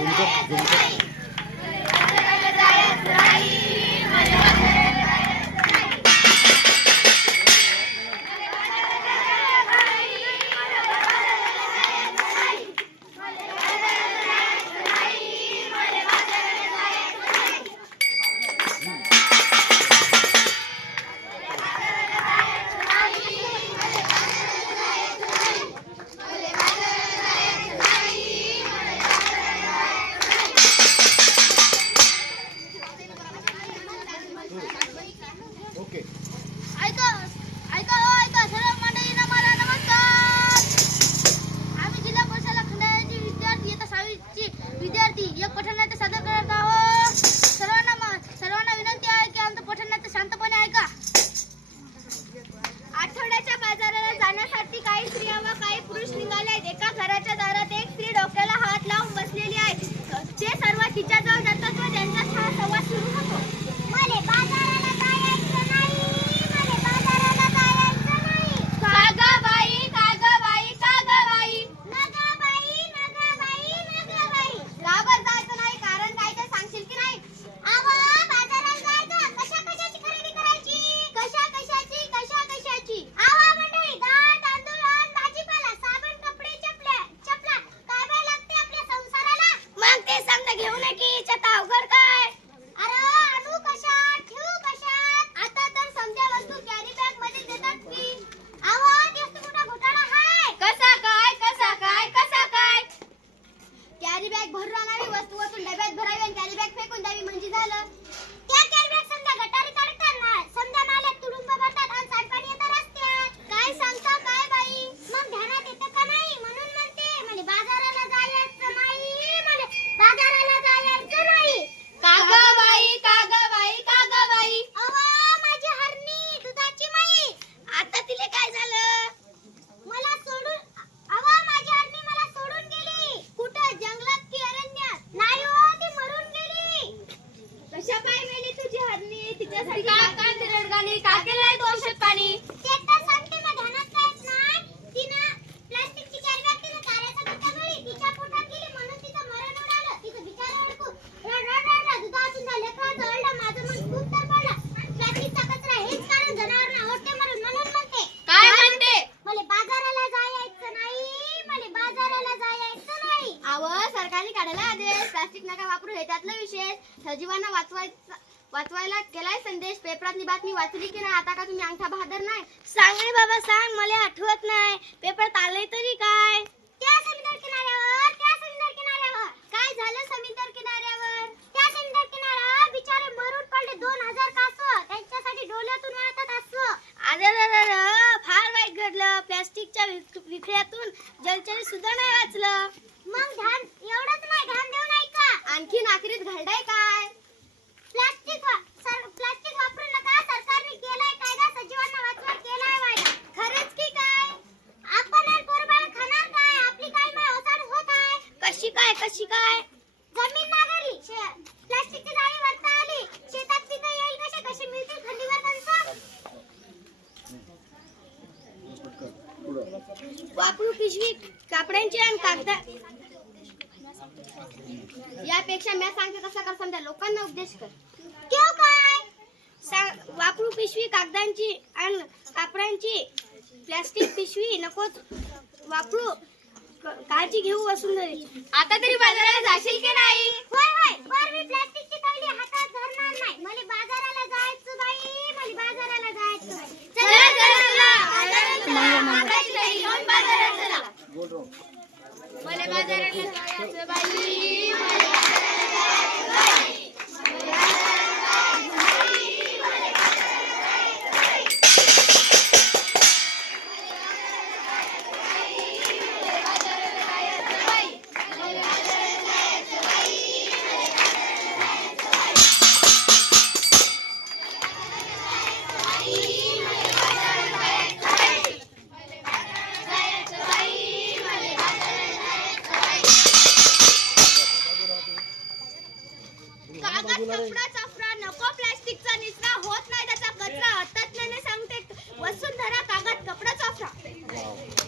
ঝুমকো ঝুমকো तिच्यासाठी काय काय तिरडगाणी का केलाय दोषात पाणी. ते तर सांगते मग ध्यानात काहीच नाही. तिनं प्लास्टिकची कॅरी बॅग तिनं ताऱ्याचा धक्का गळी तिच्या पोटात गेली म्हणून तिचं मरण उडालं. तिचं बिचारं अडकू रड रड रड रड. दुधातून झालं का? जळलं माझं मन खूप तरपडलं प्लास्टिकचा कचरा हेच कारण जनावरांना आवडते म्हणून म्हणून म्हणते. काय म्हणते? मला बाजाराला जायचं नाही. मला बाजाराला जायचं नाही. अव सरकारने काढायला आदेश. प्लास्टिक नका वापरू हे त्यातलं विशेष. सजीवांना वाचवायचा वाचवायला केलाय संदेश? पेपरातली बातमी वाचली की नाही? आता का तुम्ही अंगठा बहादर नाही? सांग रे बाबा सांग. मला आठवत नाही. पेपरात आलंय तरी काय? त्या समुद्र किनाऱ्यावर त्या समुद्र किनाऱ्यावर. काय झालं समुद्र किनाऱ्यावर? त्या समुद्र किनाऱ्यावर बिचारे मरून पडले दोन हजार कासव. त्यांच्यासाठी डोल्यातून वाहतात असं अरे फार वाईट घडलं. प्लास्टिकच्या विख- विखळ्यातून जलचरी सुद्धा नाही वाचलं मग ध्यान एवढंच नाही ध्यान देऊ नाही का आणखी नाकरीत घडलंय काय प्लास्टिक वा- सर प्लास्टिक वापरू नका सरकारने केलाय कायदा सजीवांना वाचवा केलाय वायदा खरंच की काय आपण आणि पोरबाळ खाणार काय आपली काय माय ओसाड होत आहे कशी काय कशी काय? जमीन नांगरली प्लास्टिकची जाळी वरता आली. शेतात पिकं येईल कसे? कसे मिळतील थंडीवर कणसं वापरू पिशवी कापड्यांची आणि कागदा. यापेक्षा मी सांगते कसा कर समजा. लोकांना उपदेश कर. केव काय? सांग वापरू पिशवी कागदांची आणि कापडांची. प्लास्टिक पिशवी नकोच. वापरू काळजी घेऊ वसुंधरी आता तरी बाजारात जाशील की नाही? होय होय. बर मी प्लास्टिकची थैली हातात धरणार नाही. मला बाजाराला जायचं बाई. मला बाजाराला जायचं बाई. चला, चला, चला. बाजाराला थैली घेऊन बाजारात चला. मला बाजाराला जायचं बाई. कागद कपडा चपडा नको प्लास्टिकचा निचरा होत नाही त्याचा कचरा हटत नाही सांगते वसुंधरा कागद कपडा चपडा